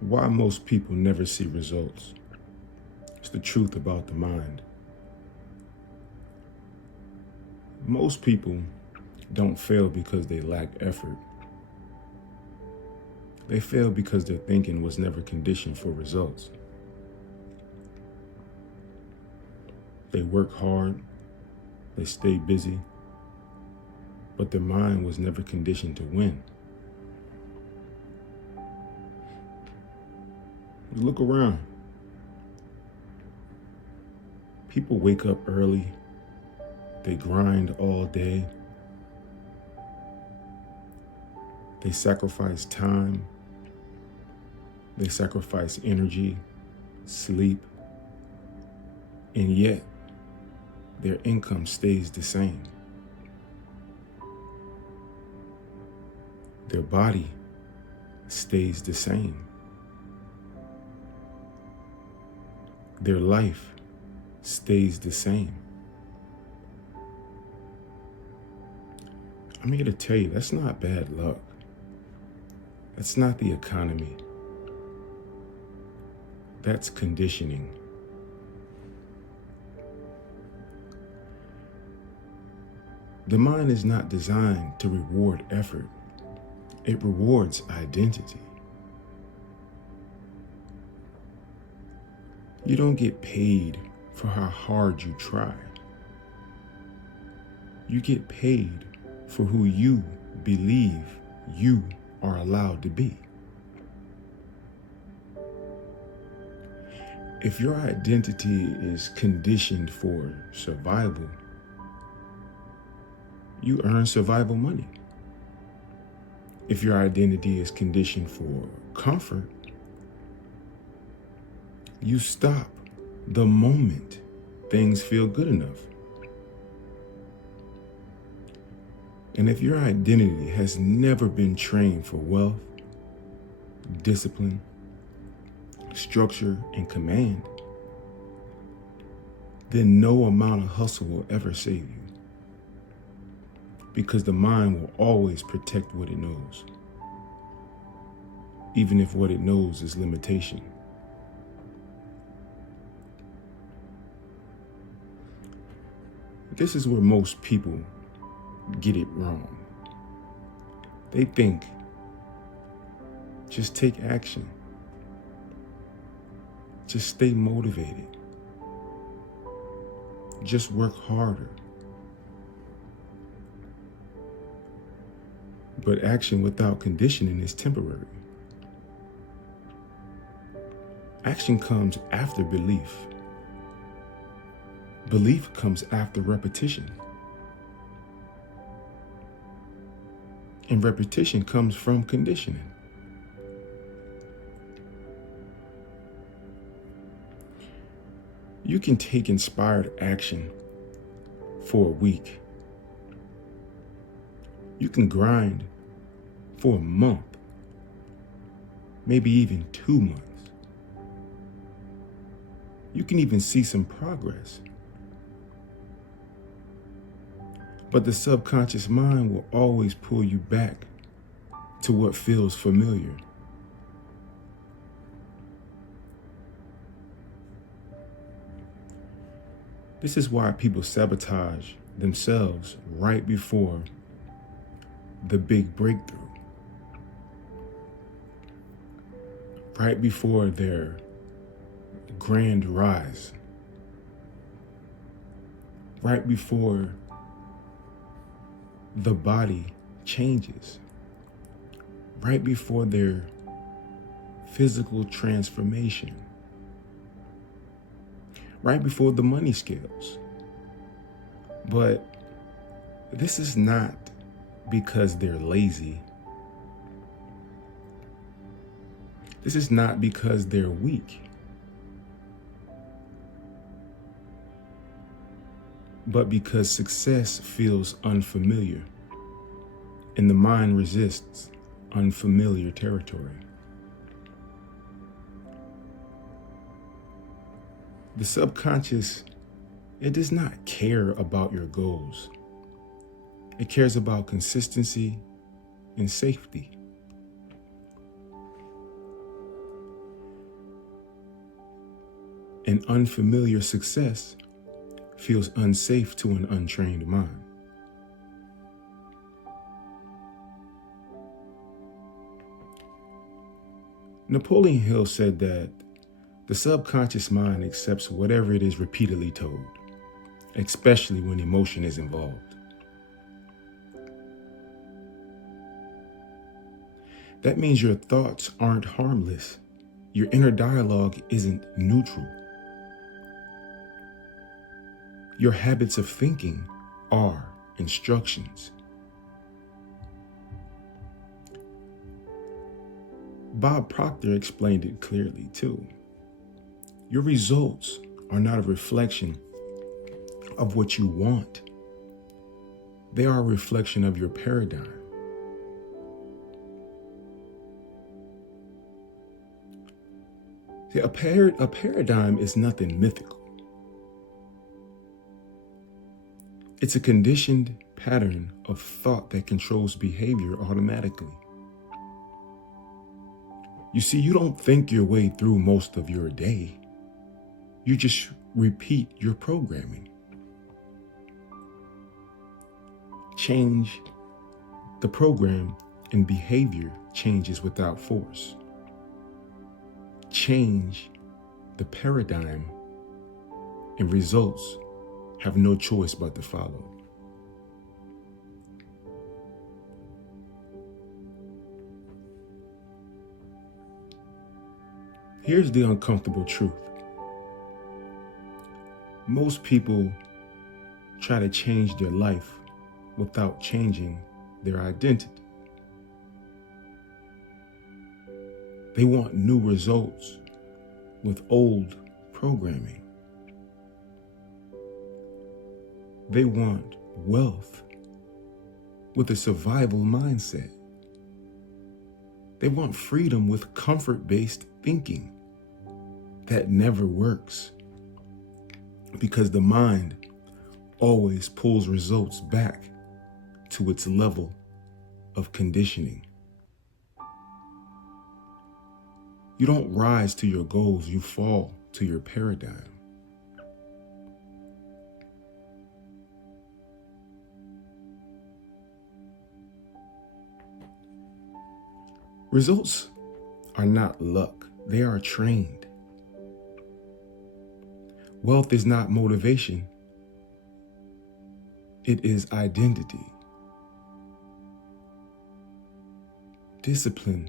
Why most people never see results. It's the truth about the mind. Most people don't fail because they lack effort. They fail because their thinking was never conditioned for results. They work hard, they stay busy, but their mind was never conditioned to win. Look around. People wake up early, they grind all day, they sacrifice time, they sacrifice energy, sleep, and yet their income stays the same. Their body stays the same. Their life stays the same. I'm here to tell you, that's not bad luck. That's not the economy. That's conditioning. The mind is not designed to reward effort. It rewards identity. You don't get paid for how hard you try. You get paid for who you believe you are allowed to be. If your identity is conditioned for survival, you earn survival money. If your identity is conditioned for comfort, you stop the moment things feel good enough. And if your identity has never been trained for wealth, discipline, structure, and command, then no amount of hustle will ever save you. Because the mind will always protect what it knows, even if what it knows is limitation. This is where most people get it wrong. They think, just take action. Just stay motivated. Just work harder. But action without conditioning is temporary. Action comes after belief. Belief comes after repetition. And repetition comes from conditioning. You can take inspired action for a week. You can grind for a month, maybe even 2 months. You can even see some progress. But the subconscious mind will always pull you back to what feels familiar. This is why people sabotage themselves right before the big breakthrough, right before their grand rise, right before the body changes, right before their physical transformation, right before the money scales. But this is not because they're lazy. This is not because they're weak. But because success feels unfamiliar, and the mind resists unfamiliar territory. The subconscious, it does not care about your goals. It cares about consistency and safety. An unfamiliar success feels unsafe to an untrained mind. Napoleon Hill said that the subconscious mind accepts whatever it is repeatedly told, especially when emotion is involved. That means your thoughts aren't harmless. Your inner dialogue isn't neutral. Your habits of thinking are instructions. Bob Proctor explained it clearly too. Your results are not a reflection of what you want. They are a reflection of your paradigm. See, a paradigm is nothing mythical. It's a conditioned pattern of thought that controls behavior automatically. You see, you don't think your way through most of your day. You just repeat your programming. Change the program and behavior changes without force. Change the paradigm and results have no choice but to follow. Here's the uncomfortable truth. Most people try to change their life without changing their identity. They want new results with old programming. They want wealth with a survival mindset. They want freedom with comfort-based thinking. That never works because the mind always pulls results back to its level of conditioning. You don't rise to your goals, you fall to your paradigm. Results are not luck, they are trained. Wealth is not motivation, it is identity. Discipline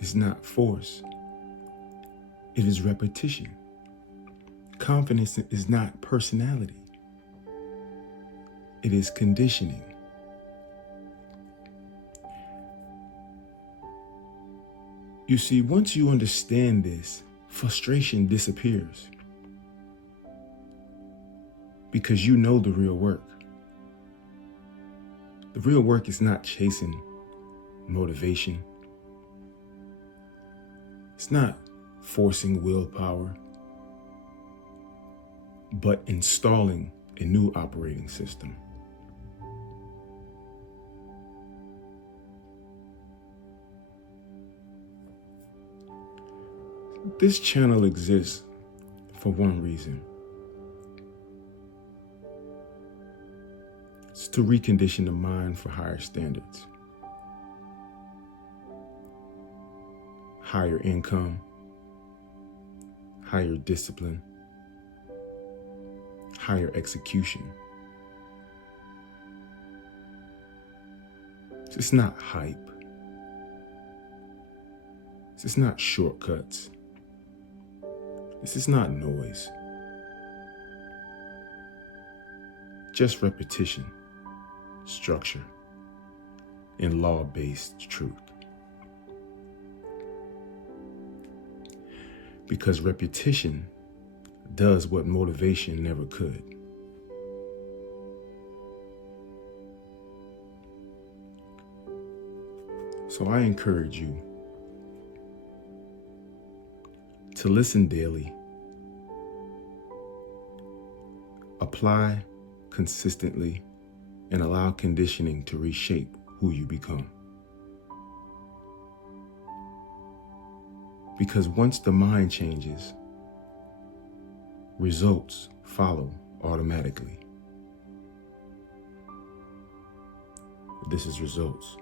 is not force, it is repetition. Confidence is not personality, it is conditioning. You see, once you understand this, frustration disappears because you know the real work. The real work is not chasing motivation. It's not forcing willpower, but installing a new operating system. This channel exists for one reason. It's to recondition the mind for higher standards. Higher income, higher discipline, higher execution. It's not hype. It's not shortcuts. This is not noise. Just repetition, structure, and law-based truth. Because repetition does what motivation never could. So I encourage you to listen daily, apply consistently, and allow conditioning to reshape who you become. Because once the mind changes, results follow automatically. This is results.